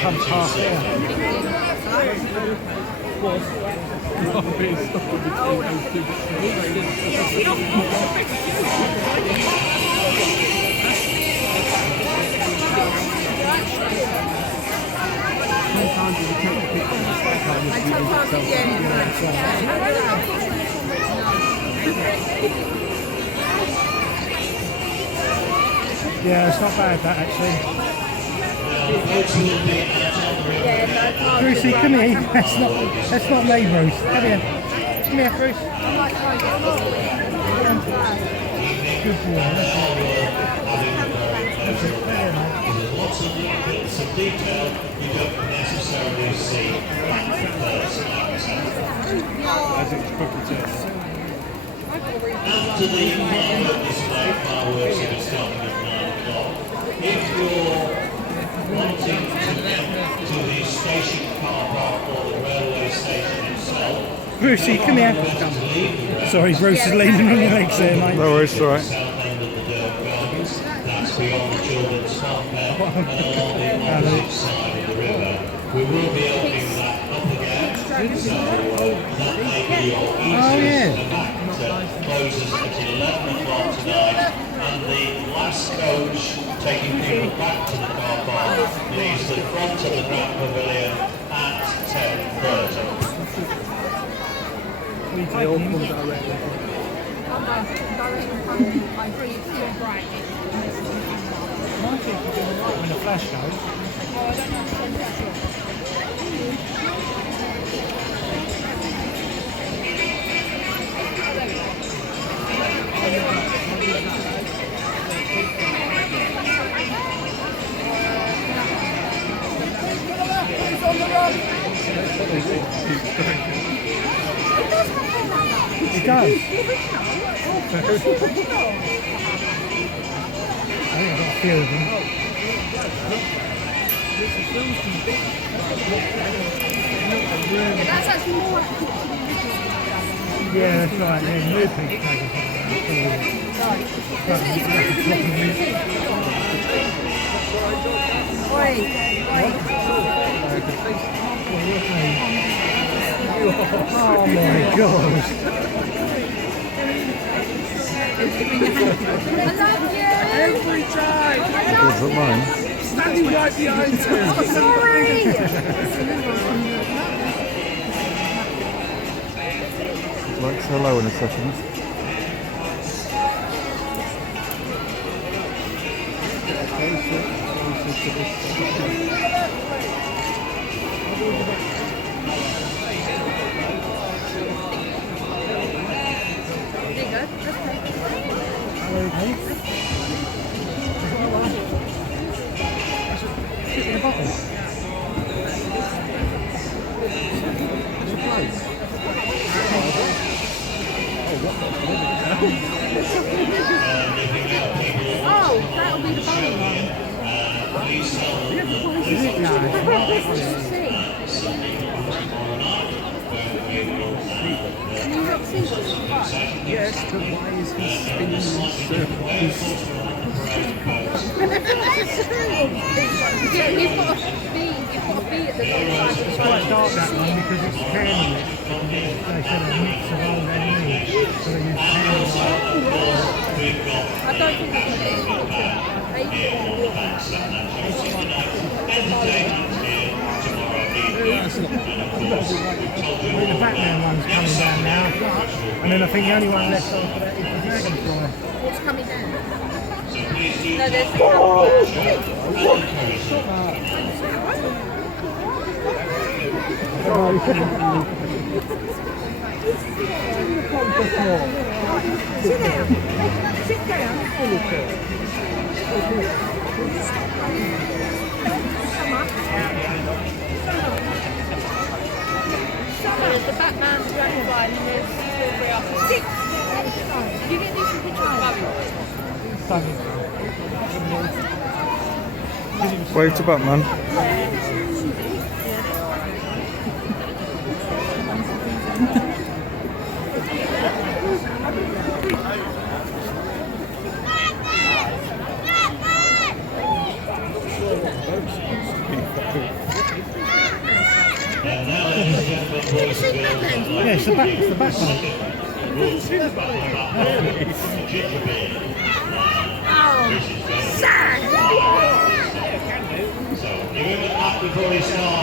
come past there. Sometimes you take a picture and yeah, it's not bad that actually. Brucey, come here. That's not me, Bruce. Come here. Come here, Bruce. Good boy. That's it. There, mate. Lots of bits of detail we don't necessarily see first. As expected to. After the firework display, fireworks will be starting at 9 o'clock. If you're wanting to get to the station car park or the railway station itself, Brucey, come here. Sorry, Bruce is leaning on your legs there, mate. No worries, it's alright. south end of the Derby Gardens, that's beyond the children's fun there, and along the opposite side of the river. We will be opening that up again, so that may be your easiest closes at 11 o'clock tonight, and the last coach taking people back to the car park leaves the front of the Grand Pavilion at 10:30. They all come directly. My kids are doing right when the flash goes. It does. I think I've got a few of them. That's actually more. Yeah, that's right. Yeah, new people take it. Oh my gosh. I love you. Every time. Is it mine? Standing right behind you. Oh, sorry. Like say hello in a second. In a bottle. Oh, that'll be the bowling one. Is it? No, it's not. Can you not see this? Yes, but why is he spinning in circles? Yeah, you've got a B at the top side. It's quite dark that one because it's candlelit. They said a mix of old and new. So they use candlelight. I don't think that's a The Batman one's coming down now. And then I think the only one left after that is the Dragonfly. What's coming down? No, there's the Sit down. Sit down. There's the Batman, the Dragonfly, and then there's Silvery after. Sit! You get this picture? Wave to Batman. Yeah, it's the back light. So, give him a clap before he starts.